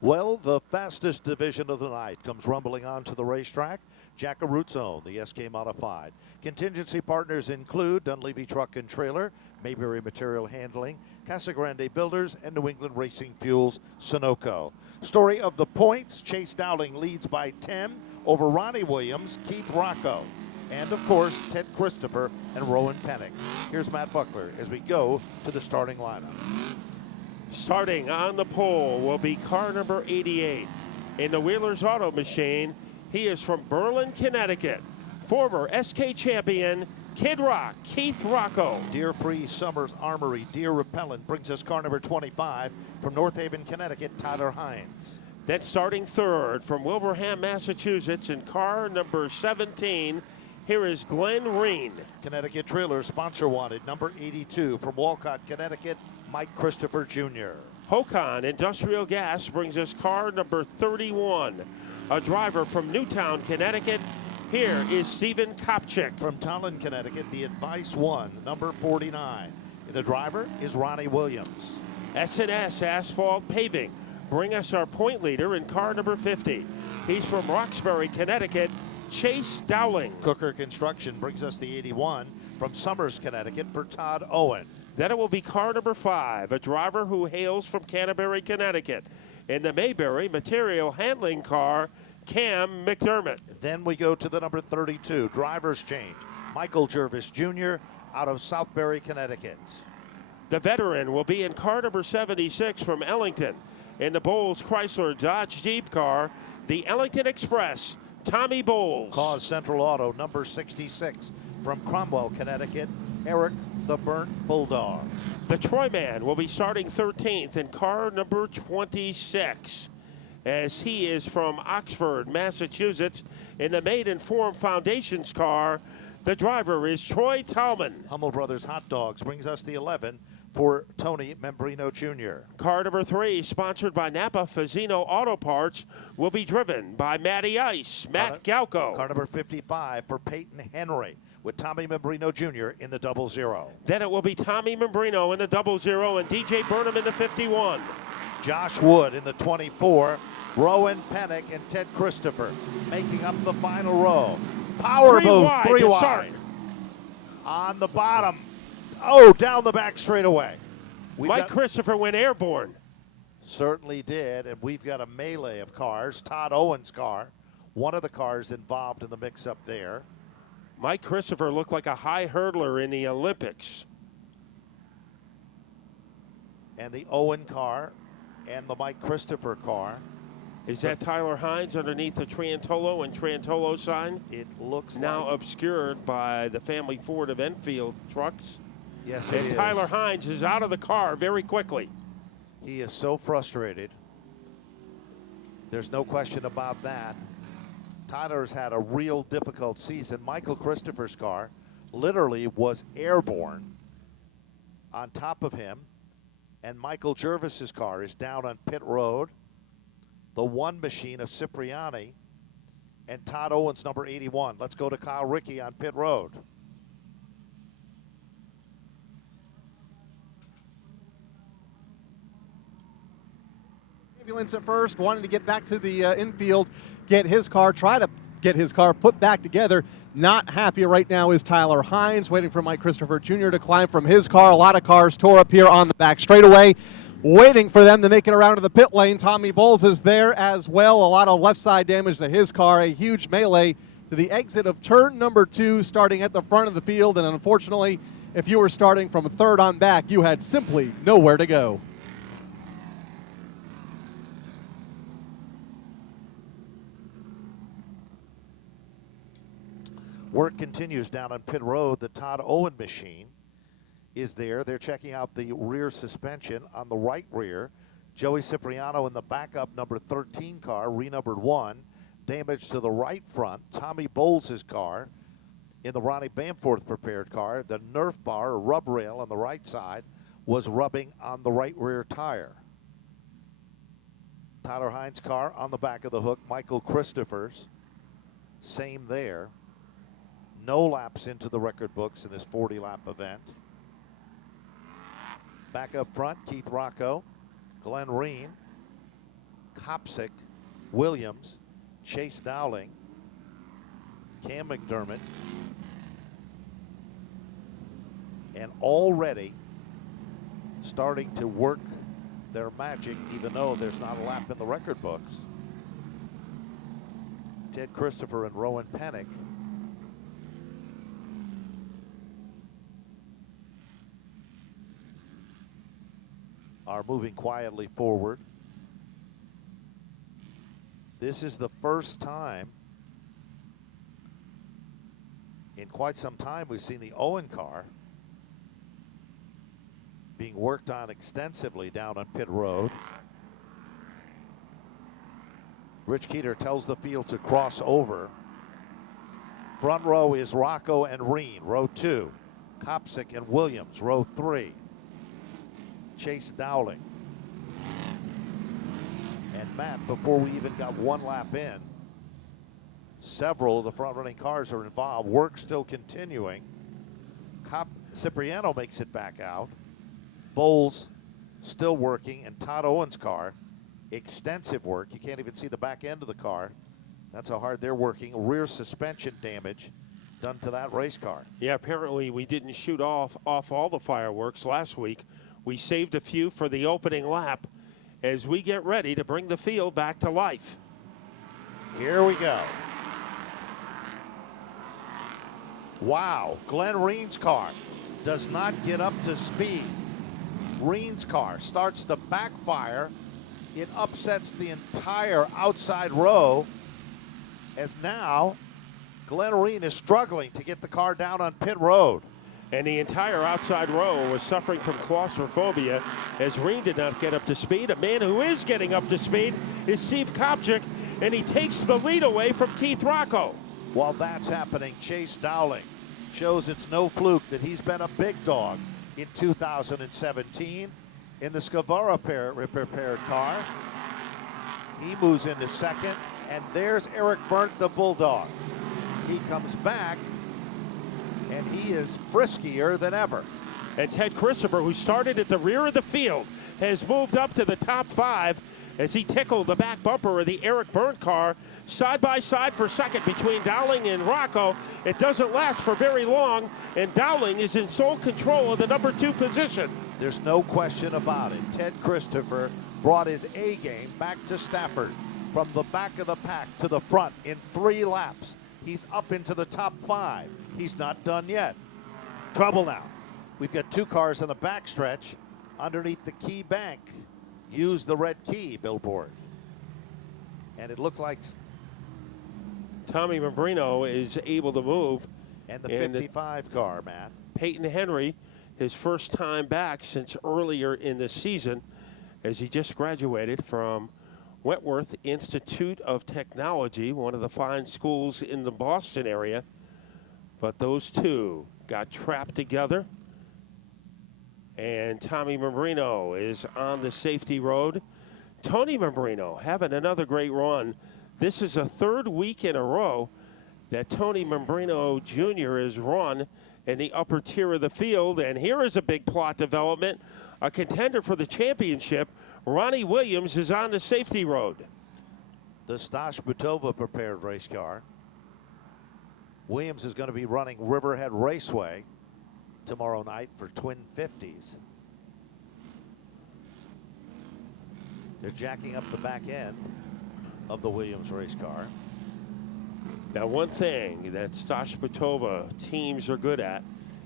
Well, the fastest division of the night comes rumbling onto the racetrack. Jackaroo's own, the SK Modified. Contingency partners include Dunleavy Truck and Trailer, Mayberry Material Handling, Casa Grande Builders, and New England Racing Fuels, Sunoco. Story of the points, Chase Dowling leads by 10 over Ronnie Williams, Keith Rocco, and of course, Ted Christopher and Rowan Pennink. Here's Matt Buckler as we go to the starting lineup. Starting on the pole will be car number 88. In the Wheelers Auto Machine, he is from Berlin, Connecticut. Former SK champion, Kid Rock, Keith Rocco. Deer Free Summers Armory Deer Repellent brings us car number 25 from North Haven, Connecticut, Tyler Hines. Then starting third from Wilbraham, Massachusetts, in car number 17, here is Glenn Reen. Connecticut Trailer Sponsor Wanted, number 82 from Walcott, Connecticut, Mike Christopher Jr. Hocon Industrial Gas brings us car number 31. A driver from Newtown, Connecticut. Here is Stephen Kopchick. From Tallinn, Connecticut, the Advice One, number 49. The driver is Ronnie Williams. S&S Asphalt Paving bring us our point leader in car number 50. He's from Roxbury, Connecticut, Chase Dowling. Cooker Construction brings us the 81 from Somers, Connecticut for Todd Owen. Then it will be car number 5, a driver who hails from Canterbury, Connecticut. In the Mayberry Material Handling car, Cam McDermott. Then we go to the number 32, driver's change. Michael Jervis Jr. out of Southbury, Connecticut. The veteran will be in car number 76 from Ellington. In the Bowles Chrysler Dodge Jeep car, the Ellington Express, Tommy Bowles. Cause Central Auto, number 66 from Cromwell, Connecticut, Eric the Burnt Bulldog. The Troy Man will be starting 13th in car number 26, as he is from Oxford, Massachusetts. In the Maiden Forum Foundations car, the driver is Troy Talman. Hummel Brothers Hot Dogs brings us the 11 for Tony Membrino Jr. Car number 3, sponsored by Napa Fazzino Auto Parts, will be driven by Matty Ice, Matt Galco. Car number 55 for Peyton Henry, with Tommy Membrino Jr. in the 00. Then it will be Tommy Membrino in the 00 and DJ Burnham in the 51. Josh Wood in the 24. Rowan Pennink and Ted Christopher making up the final row. Power move, three wide. On the bottom. Oh, down the back straightaway. Mike Christopher went airborne. Certainly did, and we've got a melee of cars. Todd Owen's car, one of the cars involved in the mix-up there. Mike Christopher looked like a high hurdler in the Olympics. And the Owen car and the Mike Christopher car. Is that Tyler Hines underneath the Trantolo and Trantolo sign? It looks now like obscured by the family Ford of Enfield trucks. Yes, it and is. Tyler Hines is out of the car very quickly. He is so frustrated. There's no question about that. Tyler's had a real difficult season. Michael Christopher's car literally was airborne on top of him. And Michael Jervis's car is down on pit road. The one machine of Cipriani and Todd Owens, number 81. Let's go to Kyle Rickey on pit road. Ambulance at first, wanted to get back to the infield, get his car, try to get his car put back together. Not happy right now is Tyler Hines, waiting for Mike Christopher Jr. to climb from his car. A lot of cars tore up here on the back straightaway, waiting for them to make it around to the pit lane. Tommy Bowles is there as well. A lot of left side damage to his car. A huge melee to the exit of turn number 2, starting at the front of the field. And unfortunately, if you were starting from third on back, you had simply nowhere to go. Work continues down on pit road. The Todd Owen machine is there. They're checking out the rear suspension on the right rear. Joey Cipriano in the backup number 13 car, renumbered 1. Damage to the right front. Tommy Bowles' car in the Ronnie Bamforth prepared car. The Nerf bar, or rub rail on the right side, was rubbing on the right rear tire. Tyler Hines' car on the back of the hook. Michael Christopher's, same there. No laps into the record books in this 40-lap event. Back up front, Keith Rocco, Glenn Reen, Kopsick, Williams, Chase Dowling, Cam McDermott, and already starting to work their magic, even though there's not a lap in the record books. Ted Christopher and Rowan Pennink. Are moving quietly forward. This is the first time in quite some time we've seen the Owen car being worked on extensively down on pit road. Rich Keeter tells the field to cross over. Front row is Rocco and Reen. Row 2, Kopsick and Williams. Row 3, Chase Dowling. And Matt, before we even got one lap in, several of the front-running cars are involved. Work still continuing. Cipriano makes it back out. Bowles still working, and Todd Owen's car, extensive work. You can't even see the back end of the car. That's how hard they're working. Rear suspension damage done to that race car. Yeah, apparently we didn't shoot off all the fireworks last week. We saved a few for the opening lap as we get ready to bring the field back to life. Here we go. Wow, Glenn Reen's car does not get up to speed. Reen's car starts to backfire. It upsets the entire outside row as now Glenn Reen is struggling to get the car down on pit road. And the entire outside row was suffering from claustrophobia as Reen did not get up to speed. A man who is getting up to speed is Steve Kopsick, and he takes the lead away from Keith Rocco. While that's happening, Chase Dowling shows it's no fluke that he's been a big dog in 2017 in the Scavara prepared car. He moves into second, and there's Eric Berndt, the Bulldog. He comes back, and he is friskier than ever. And Ted Christopher, who started at the rear of the field, has moved up to the top 5 as he tickled the back bumper of the Eric Berndt car side by side for second between Dowling and Rocco. It doesn't last for very long, and Dowling is in sole control of the number 2 position. There's no question about it. Ted Christopher brought his A game back to Stafford from the back of the pack to the front in 3 laps. He's up into the top 5. He's not done yet. Trouble now. We've got 2 cars in the backstretch underneath the key bank. Use the red key billboard. And it looked like Tommy Membrino is able to move. And the 55 car, Matt. Peyton Henry, his first time back since earlier in the season, as he just graduated from Wentworth Institute of Technology, one of the fine schools in the Boston area. But those two got trapped together. And Tommy Membrino is on the safety road. Tony Membrino having another great run. This is a 3rd week in a row that Tony Membrino Jr. has run in the upper tier of the field. And here is a big plot development. A contender for the championship, Ronnie Williams, is on the safety road. The Stash Butova prepared race car. Williams is going to be running Riverhead Raceway tomorrow night for Twin 50s. They're jacking up the back end of the Williams race car. Now, one thing that Stash Butova teams are good at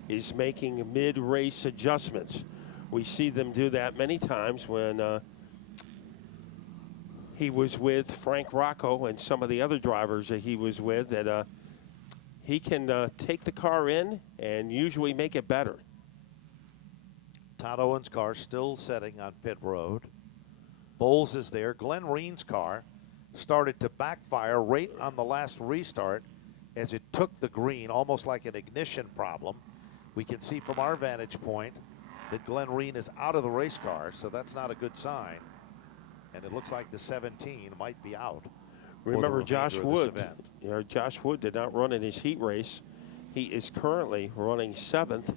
is making mid-race adjustments. We see them do that many times when he was with Frank Rocco and some of the other drivers that he was with, that he can take the car in and usually make it better. Todd Owen's car still setting on pit road. Bowles is there. Glenn Reen's car started to backfire right on the last restart as it took the green, almost like an ignition problem. We can see from our vantage point that Glenn Reen is out of the race car, so that's not a good sign. And it looks like the 17 might be out. Remember, Josh Wood. Josh Wood did not run in his heat race. He is currently running 7th.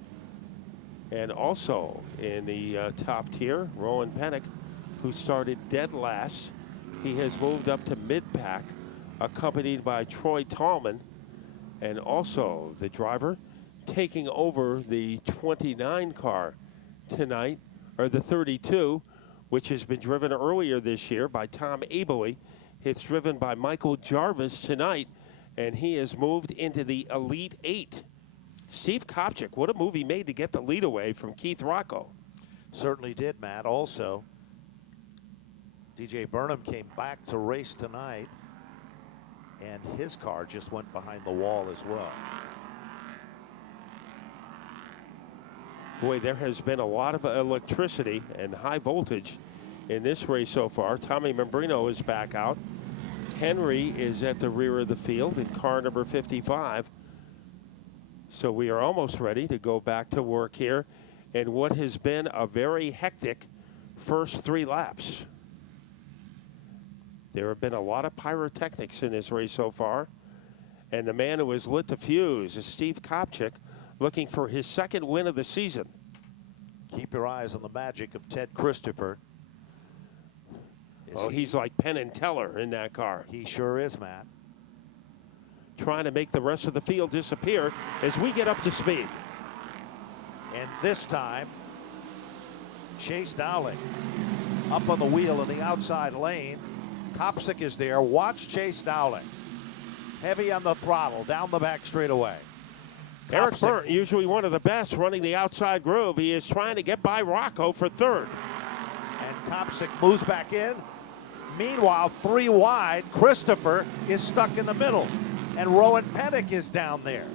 And also in the top tier, Rowan Pennink, who started dead last. He has moved up to mid-pack, accompanied by Troy Tallman, and also the driver taking over the 29 car tonight, or the 32, which has been driven earlier this year by Tom Abele. It's driven by Michael Jarvis tonight, and he has moved into the Elite 8. Steve Kopchik, what a move he made to get the lead away from Keith Rocco. Certainly did, Matt. Also, DJ Burnham came back to race tonight, and his car just went behind the wall as well. Boy, there has been a lot of electricity and high voltage in this race so far. Tommy Membrino is back out. Henry is at the rear of the field in car number 55. So we are almost ready to go back to work here in what has been a very hectic first 3 laps. There have been a lot of pyrotechnics in this race so far. And the man who has lit the fuse is Steve Kopchik, looking for his 2nd win of the season. Keep your eyes on the magic of Ted Christopher. He's like Penn and Teller in that car. He sure is, Matt. Trying to make the rest of the field disappear as we get up to speed. And this time, Chase Dowling up on the wheel in the outside lane. Kopchik is there. Watch Chase Dowling. Heavy on the throttle, down the back straightaway. Eric Burt, usually one of the best running the outside groove. He is trying to get by Rocco for 3rd. And Kopchik moves back in. Meanwhile, 3 wide, Christopher is stuck in the middle. And Rowan Pennink is down there.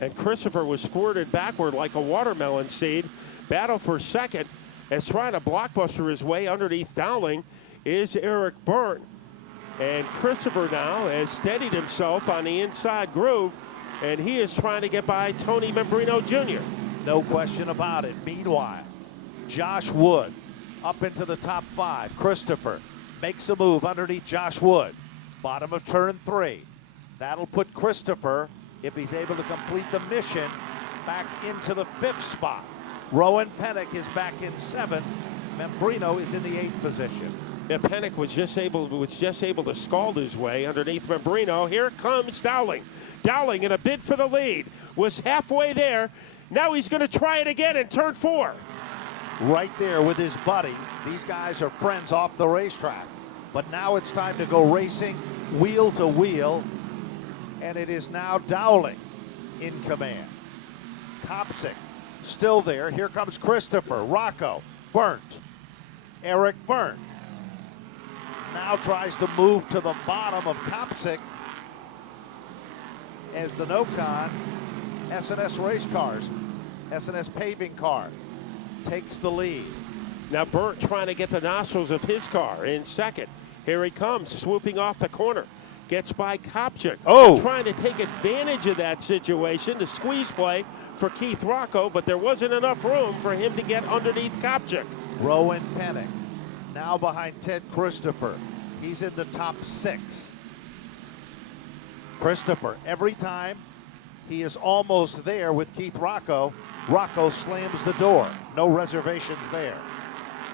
And Christopher was squirted backward like a watermelon seed. Battle for 2nd as trying to blockbuster his way underneath Dowling is Eric Burt. And Christopher now has steadied himself on the inside groove, and he is trying to get by Tony Membrino Jr. No question about it. Meanwhile, Josh Wood up into the top 5. Christopher makes a move underneath Josh Wood. Bottom of turn 3. That'll put Christopher, if he's able to complete the mission, back into the 5th spot. Rowan Pennink is back in 7th. Membrino is in the 8th position. Yeah, Pennink was just able to scald his way underneath Membrino. Here comes Dowling. Dowling in a bid for the lead. Was halfway there. Now he's going to try it again in turn 4. Right there with his buddy. These guys are friends off the racetrack. But now it's time to go racing wheel to wheel. And it is now Dowling in command. Kopchik still there. Here comes Christopher. Rocco. Burnt. Eric Burnt. Now tries to move to the bottom of Kopchik as the no-con S&S race cars, S&S paving car, takes the lead. Now Burnt trying to get the nostrils of his car in 2nd. Here he comes, swooping off the corner. Gets by Kopchik. Trying to take advantage of that situation, the squeeze play for Keith Rocco, but there wasn't enough room for him to get underneath Kopchik. Rowan Pennink now behind Ted Christopher. He's in the top 6. Christopher, every time he is almost there with Keith Rocco, Rocco slams the door. No reservations there.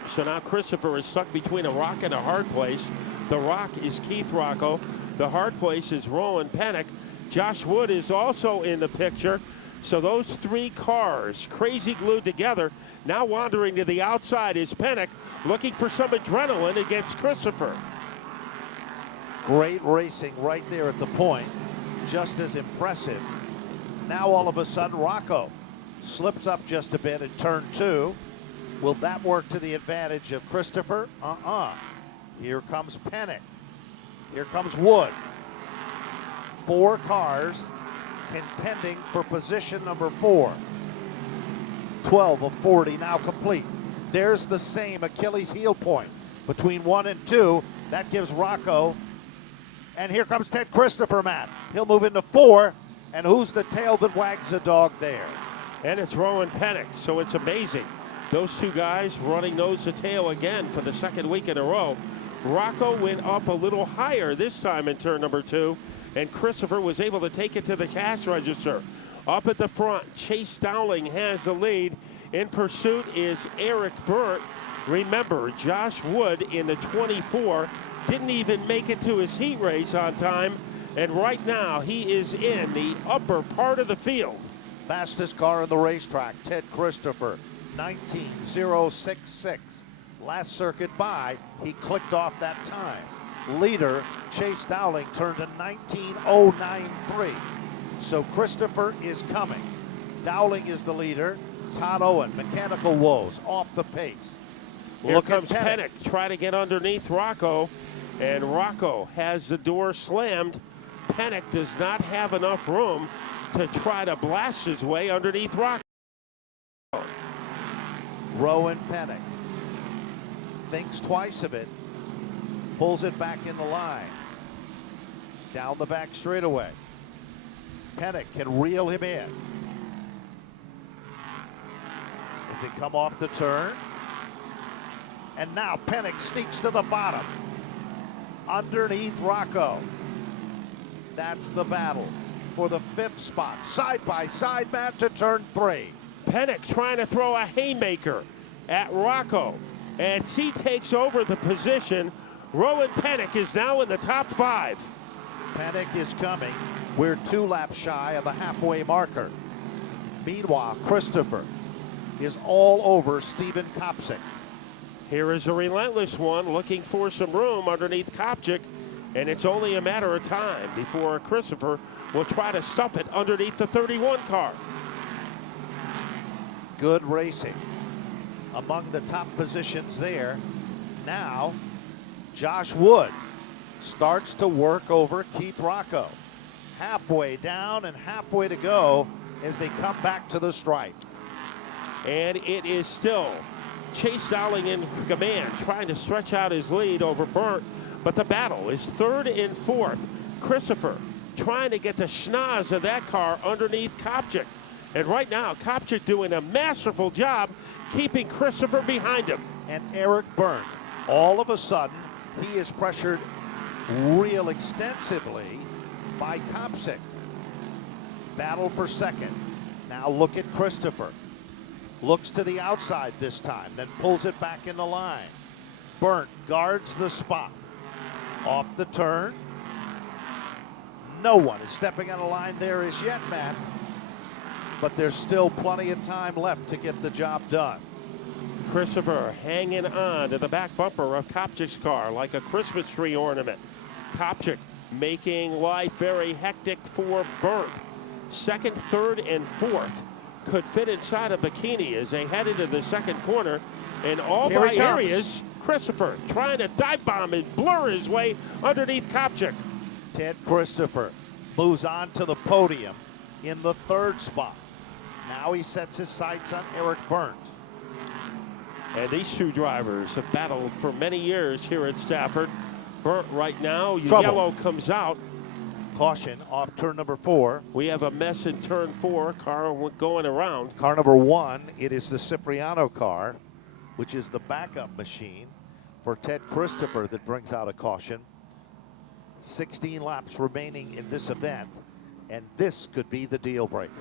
So now Christopher is stuck between a rock and a hard place. The rock is Keith Rocco. The hard place is Rowan Pennink. Josh Wood is also in the picture. So those 3 cars, crazy glued together. Now wandering to the outside is Pennink, looking for some adrenaline against Christopher. Great racing right there at the point. Just as impressive. Now all of a sudden Rocco slips up just a bit in turn 2. Will that work to the advantage of Christopher? Here comes Pennink. Here comes Wood. 4 cars contending for position number 4. 12 of 40 now complete. There's the same Achilles heel point between 1 and 2. That gives Rocco. And here comes Ted Christopher, Matt. He'll move into 4. And who's the tail that wags the dog there? And it's Rowan Pennink. So it's amazing. Those 2 guys running nose to tail again for the 2nd week in a row. Rocco went up a little higher this time in turn number 2. And Christopher was able to take it to the cash register. Up at the front, Chase Dowling has the lead. In pursuit is Eric Burnt. Remember, Josh Wood in the 24 didn't even make it to his heat race on time. And right now, he is in the upper part of the field. Fastest car on the racetrack, Ted Christopher, 19.066. Last circuit by, he clicked off that time. Leader, Chase Dowling, turned a 19.093. So Christopher is coming. Dowling is the leader. Todd Owen, mechanical woes, off the pace. Here comes Pennink, trying to get underneath Rocco, and Rocco has the door slammed. Pennink does not have enough room to try to blast his way underneath Rocco. Rowan Pennink thinks twice of it, pulls it back in the line. Down the back straightaway. Pennink can reel him in. As they come off the turn. And now Pennink sneaks to the bottom. Underneath Rocco. That's the battle for the 5th spot. Side by side match to turn 3. Pennink trying to throw a haymaker at Rocco. As he takes over the position, Rowan Pennink is now in the top 5. Pennink is coming. We're 2 laps shy of the halfway marker. Meanwhile, Christopher is all over Steven Kopczyk. Here is a relentless one looking for some room underneath Kopczyk, and it's only a matter of time before Christopher will try to stuff it underneath the 31 car. Good racing among the top positions there. Now, Josh Wood starts to work over Keith Rocco. Halfway down and halfway to go as they come back to the stripe. And it is still Chase Dowling in command, trying to stretch out his lead over Burnt, but the battle is 3rd and 4th. Christopher trying to get the schnoz of that car underneath Kopczyk. And right now, Kopczyk doing a masterful job keeping Christopher behind him. And Eric Burnt, all of a sudden, he is pressured real extensively by Kopczyk. Battle for 2nd. Now look at Christopher. Looks to the outside this time, then pulls it back in the line. Burnt guards the spot. Off the turn. No one is stepping on the line there as yet, Matt. But there's still plenty of time left to get the job done. Christopher hanging on to the back bumper of Kopczyk's car like a Christmas tree ornament. Kopczyk making life very hectic for Burnt. 2nd, 3rd, and 4th could fit inside a bikini as they head into the 2nd corner. And all Here by areas, Christopher trying to dive bomb and blur his way underneath Kopczyk. Ted Christopher moves on to the podium in the 3rd spot. Now he sets his sights on Eric Burnt. And these 2 drivers have battled for many years here at Stafford. Burnt right now, yellow comes out. Caution off turn number 4. We have a mess in turn 4, car going around. Car number 1, it is the Cipriano car, which is the backup machine for Ted Christopher that brings out a caution. 16 laps remaining in this event, and this could be the deal breaker.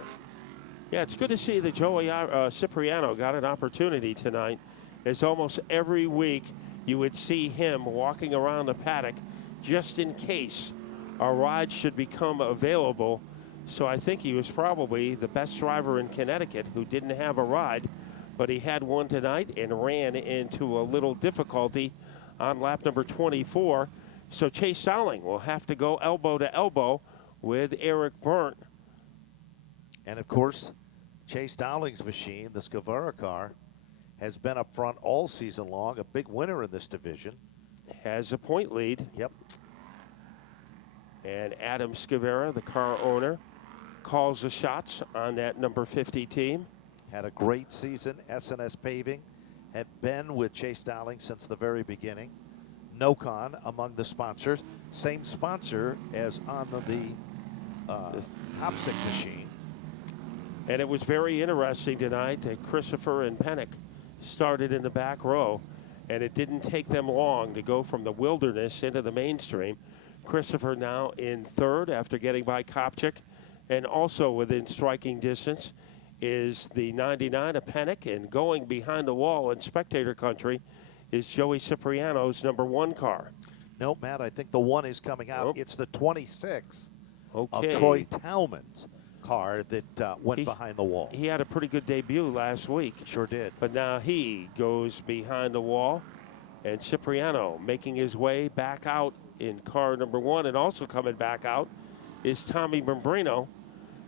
Yeah, it's good to see that Joey Cipriano got an opportunity tonight, as almost every week you would see him walking around the paddock just in case a ride should become available. So I think he was probably the best driver in Connecticut who didn't have a ride, but he had one tonight and ran into a little difficulty on lap number 24. So Chase Dowling will have to go elbow to elbow with Eric Burnt. And of course, Chase Dowling's machine, the Scavera car, has been up front all season long, a big winner in this division. Has a point lead. Yep. And Adam Scavera, the car owner, calls the shots on that number 50 team. Had a great season. S&S Paving have been with Chase Dowling since the very beginning. Nocon among the sponsors. Same sponsor as on the Kopczyk machine. And it was very interesting tonight that Christopher and Pennink started in the back row, and it didn't take them long to go from the wilderness into the mainstream. Christopher now in 3rd after getting by Kopczyk, and also within striking distance is the 99 of Pennink, and going behind the wall in spectator country is Joey Cipriano's number 1 car. No, Matt, I think the one is coming out. Nope. It's the 26 Okay. of Troy Talman's car that went behind the wall. He had a pretty good debut last week. Sure did. But now he goes behind the wall. And Cipriano making his way back out in car number 1, and also coming back out is Tommy Membrino.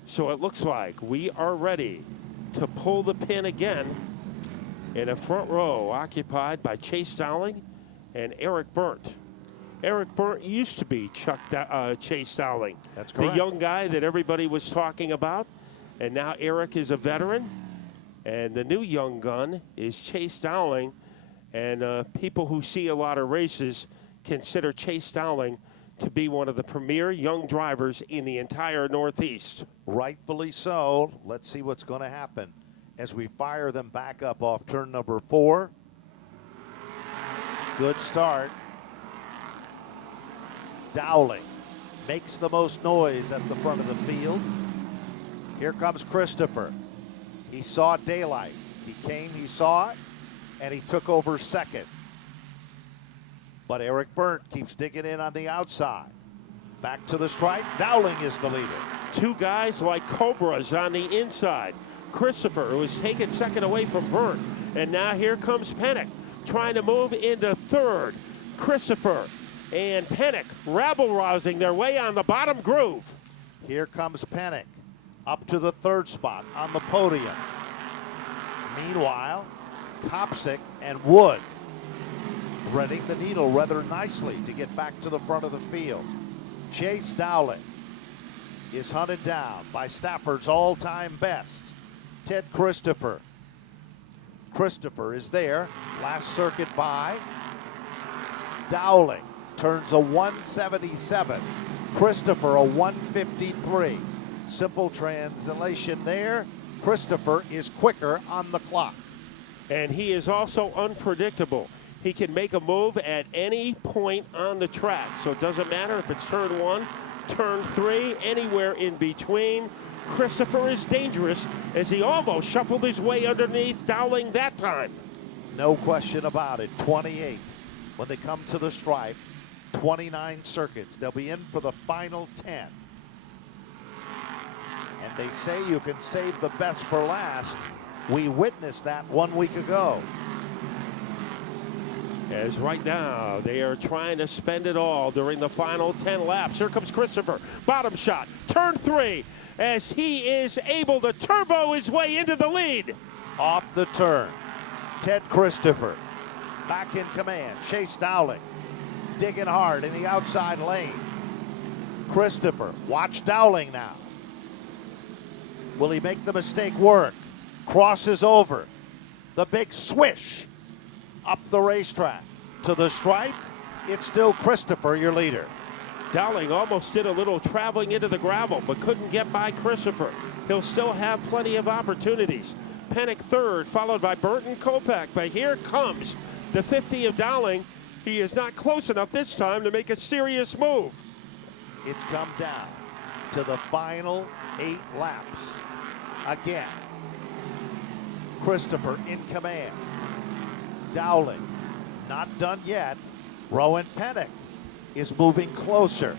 So it looks like we are ready to pull the pin again in a front row occupied by Chase Dowling and Eric Burnt. Eric Burnt used to be Chase Dowling. That's correct. The young guy that everybody was talking about. And now Eric is a veteran. And the new young gun is Chase Dowling. And people who see a lot of races consider Chase Dowling to be one of the premier young drivers in the entire Northeast. Rightfully so. Let's see what's going to happen as we fire them back up off turn number 4. Good start. Dowling makes the most noise at the front of the field. Here comes Christopher. He saw daylight. He came, he saw it, and he took over second. But Eric Burnt keeps digging in on the outside. Back to the stripe. Dowling is the leader. Two guys like cobras on the inside. Christopher, who was taken second away from Burnt. And now here comes Pennink trying to move into third. Christopher and Pennink rabble-rousing their way on the bottom groove. Here comes Pennink up to the third spot on the podium. Meanwhile, Kopsick and Wood threading the needle rather nicely to get back to the front of the field. Chase Dowling is hunted down by Stafford's all-time best, Ted Christopher. Christopher is there, last circuit by. Dowling turns a 177. Christopher a 153. Simple translation there. Christopher is quicker on the clock. And he is also unpredictable. He can make a move at any point on the track. So it doesn't matter if it's turn 1, turn 3, anywhere in between. Christopher is dangerous as he almost shuffled his way underneath Dowling that time. No question about it. 28 when they come to the stripe. 29 circuits. They'll be in for the final 10. And they say you can save the best for last. We witnessed that 1 week ago. As right now, they are trying to spend it all during the final 10 laps. Here comes Christopher, bottom shot, turn 3, as he is able to turbo his way into the lead. Off the turn, Ted Christopher back in command. Chase Dowling digging hard in the outside lane. Christopher, watch Dowling now. Will he make the mistake work? Crosses over. The big swish up the racetrack to the stripe. It's still Christopher, your leader. Dowling almost did a little traveling into the gravel, but couldn't get by Christopher. He'll still have plenty of opportunities. Pennink third, followed by Burton Kopak. But here comes the 50 of Dowling. He is not close enough this time to make a serious move. It's come down to the final 8 laps. Again, Christopher in command. Dowling not done yet. Rowan Pennink is moving closer.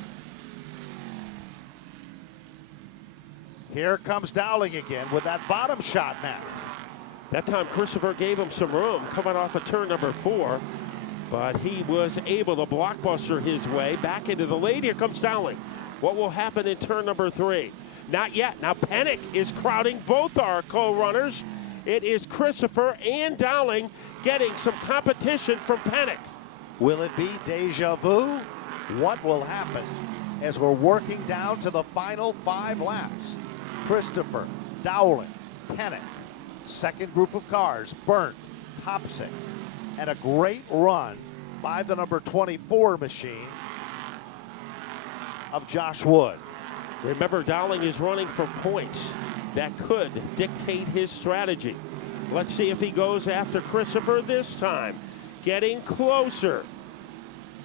Here comes Dowling again with that bottom shot now. That time Christopher gave him some room coming off of turn number 4, but he was able to blockbuster his way back into the lead. Here comes Dowling. What will happen in turn number 3? Not yet. Now Pennink is crowding both our co-runners. It is Christopher and Dowling getting some competition from Pennink. Will it be deja vu? What will happen as we're working down to the final 5 laps? Christopher, Dowling, Pennink, second group of cars, Burnt, Kopsick, and a great run by the number 24 machine of Josh Wood. Remember, Dowling is running for points that could dictate his strategy. Let's see if he goes after Christopher this time. Getting closer.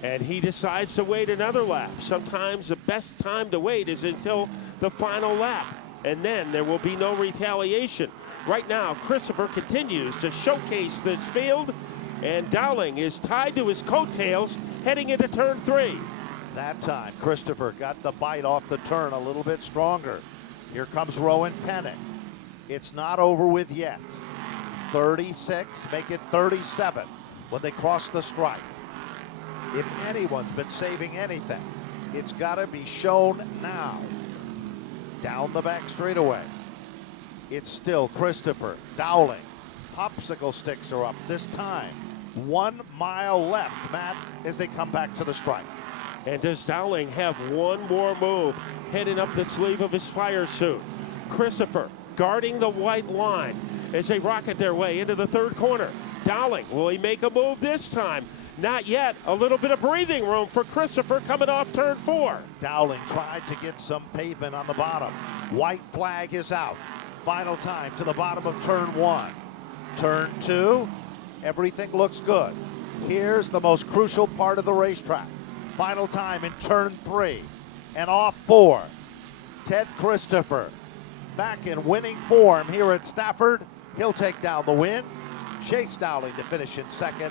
And he decides to wait another lap. Sometimes the best time to wait is until the final lap. And then there will be no retaliation. Right now, Christopher continues to showcase this field. And Dowling is tied to his coattails, heading into turn 3. That time, Christopher got the bite off the turn a little bit stronger. Here comes Rowan Pennink. It's not over with yet. 36, make it 37 when they cross the stripe. If anyone's been saving anything, it's got to be shown now. Down the back straightaway. It's still Christopher. Dowling. Popsicle sticks are up this time. 1 mile left, Matt, as they come back to the stripe. And does Dowling have one more move heading up the sleeve of his fire suit? Christopher guarding the white line as they rocket their way into the third corner. Dowling, will he make a move this time? Not yet. A little bit of breathing room for Christopher coming off turn 4. Dowling tried to get some pavement on the bottom. White flag is out. Final time to the bottom of turn 1. Turn 2, everything looks good. Here's the most crucial part of the racetrack. Final time in turn 3 and off 4. Ted Christopher back in winning form here at Stafford. He'll take down the win. Chase Dowling to finish in second.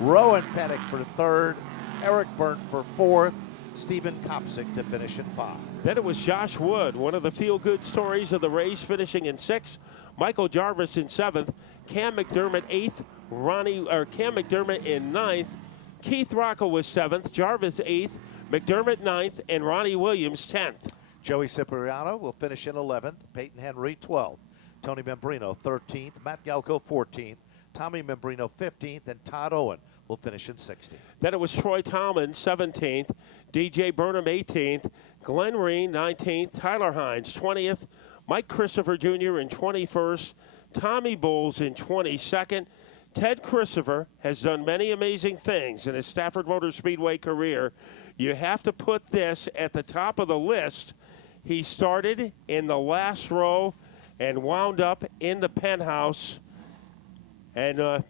Rowan Pennink for third. Eric Byrne for fourth. Stephen Kopsick to finish in 5. Then it was Josh Wood, one of the feel-good stories of the race, finishing in 6th. Michael Jarvis in 7th. Cam McDermott 8th. Cam McDermott in 9th. Keith Rocco was 7th. Jarvis 8th. McDermott 9th. And Ronnie Williams 10th. Joey Cipriano will finish in 11th. Peyton Henry 12th. Tony Membrino 13th. Matt Galco 14th. Tommy Membrino 15th. And Todd Owen will finish in 16th. Then it was Troy Tallman 17th. DJ Burnham 18th. Glenn Reen 19th. Tyler Hines 20th. Mike Christopher Jr. in 21st. Tommy Bowles in 22nd. Ted Christopher has done many amazing things in his Stafford Motor Speedway career. You have to put this at the top of the list. He started in the last row and wound up in the penthouse. And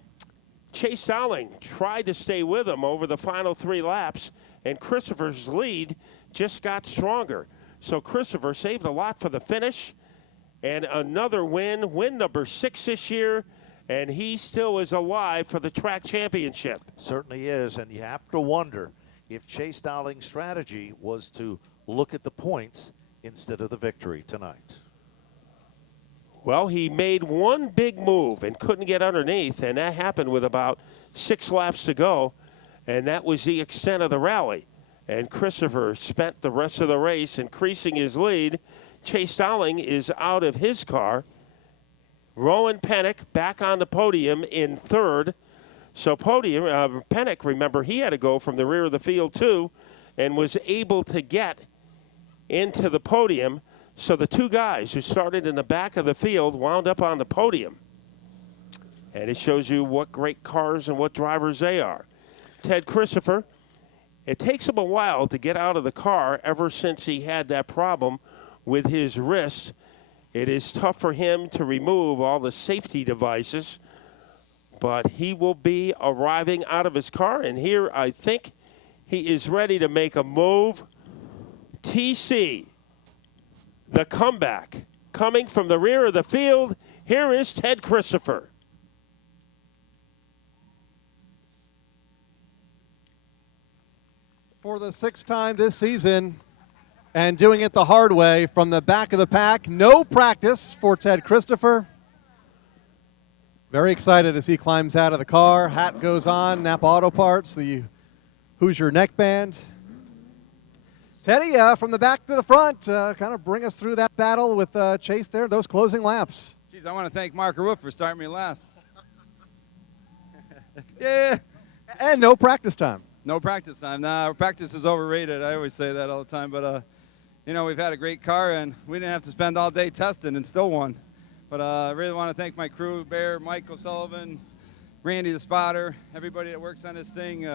Chase Dowling tried to stay with him over the final 3 laps, and Christopher's lead just got stronger. So Christopher saved a lot for the finish, and another win number 6 this year, and he still is alive for the track championship. Certainly is, and you have to wonder if Chase Dowling's strategy was to look at the points instead of the victory tonight. Well, he made one big move and couldn't get underneath, and that happened with about 6 laps to go, and that was the extent of the rally. And Christopher spent the rest of the race increasing his lead. Chase Dowling is out of his car. Rowan Pennink back on the podium in 3rd. So Pennink, remember, he had to go from the rear of the field too, and was able to get into the podium. So the 2 guys who started in the back of the field wound up on the podium. And it shows you what great cars and what drivers they are. Ted Christopher, it takes him a while to get out of the car ever since he had that problem with his wrist. It is tough for him to remove all the safety devices, but he will be arriving out of his car. And here I think he is ready to make a move. TC, the comeback, coming from the rear of the field. Here is Ted Christopher. For the 6th time this season, and doing it the hard way from the back of the pack. No practice for Ted Christopher. Very excited as he climbs out of the car. Hat goes on, Napa Auto Parts, the Hoosier neckband. Teddy, from the back to the front, kind of bring us through that battle with Chase there, those closing laps. Geez, I want to thank Mark Roof for starting me last. Yeah. And no practice time. No practice time. Nah, practice is overrated. I always say that all the time. But, you know, we've had a great car, and we didn't have to spend all day testing and still won. But I really want to thank my crew, Bear, Mike O'Sullivan, Randy the spotter, everybody that works on this thing,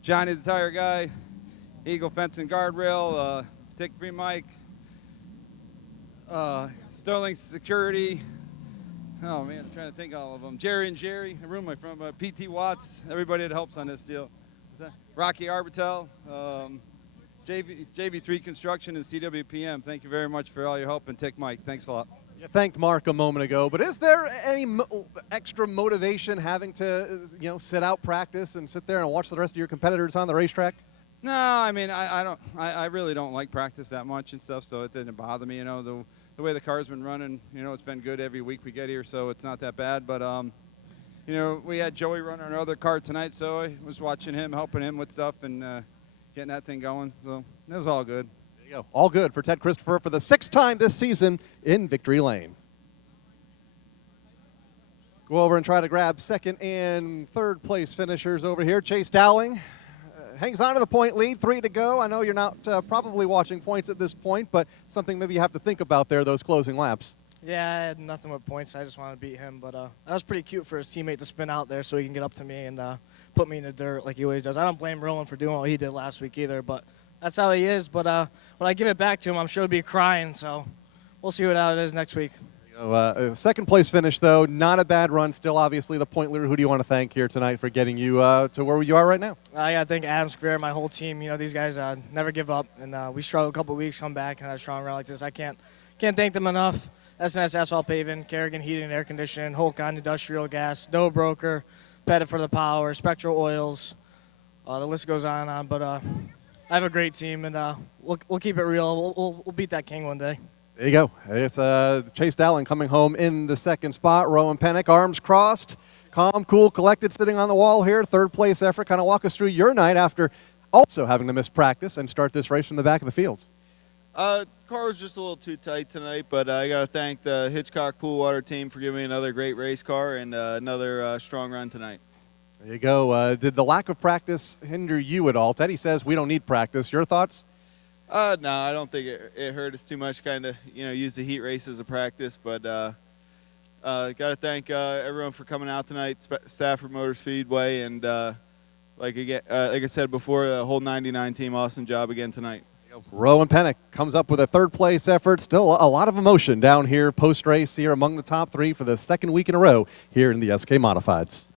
Johnny the tire guy, Eagle Fence and Guardrail, Tick Free Mike, Sterling Security. Oh, man, I'm trying to think of all of them. Jerry and Jerry, I ruined my friend, PT Watts, everybody that helps on this deal. Rocky Arbitel, JV3 Construction, and CWPM. Thank you very much for all your help, and Tick Mike. Thanks a lot. You thanked Mark a moment ago, but is there any extra motivation having to, sit out practice and sit there and watch the rest of your competitors on the racetrack? No, I mean, I really don't like practice that much and stuff, so it didn't bother me. The way the car's been running, it's been good every week we get here, so it's not that bad. But, we had Joey run our other car tonight, so I was watching him, helping him with stuff and getting that thing going. So it was all good. There you go. All good for Ted Christopher for the 6th time this season in victory lane. Go over and try to grab 2nd and 3rd place finishers over here. Chase Dowling hangs on to the point lead, 3 to go. I know you're not probably watching points at this point, but something maybe you have to think about there, those closing laps. Yeah, I had nothing but points. I just wanted to beat him. But that was pretty cute for his teammate to spin out there so he can get up to me and put me in the dirt like he always does. I don't blame Rowan for doing what he did last week either, but that's how he is. But when I give it back to him, I'm sure he'll be crying. So we'll see what it is next week. 2nd place finish, though, not a bad run. Still, obviously, the point leader. Who do you want to thank here tonight for getting you to where you are right now? I got to thank Adam Square, my whole team. These guys never give up, and we struggle a couple of weeks, come back, and have a strong run like this. I can't thank them enough. SNS Asphalt Paving, Kerrigan Heating and Air Conditioning, Holcon Industrial Gas, No Broker, Pettit for the Power, Spectral Oils. The list goes on. But I have a great team, and we'll keep it real. We'll beat that king one day. There you go. It's Chase Dowling coming home in the 2nd spot. Rowan Pennink, arms crossed, calm, cool, collected, sitting on the wall here. 3rd place effort. Kind of walk us through your night after also having to miss practice and start this race from the back of the field. Car was just a little too tight tonight, but I got to thank the Hitchcock Pool Water team for giving me another great race car and another strong run tonight. There you go. Did the lack of practice hinder you at all? Teddy says we don't need practice. Your thoughts? No, I don't think it hurt us too much. Kind of, use the heat race as a practice, but got to thank everyone for coming out tonight. Stafford Speedway, and like I said before, the whole 99 team, awesome job again tonight. Rowan Pennink comes up with a 3rd place effort. Still a lot of emotion down here post-race here among the top 3 for the 2nd week in a row here in the SK Modifieds.